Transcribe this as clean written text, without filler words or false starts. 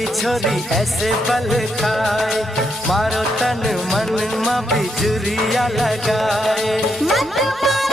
छोरी छोरी ऐसे बल खाए, मारो तन मन मा बिजुरिया लगाए। मत मारो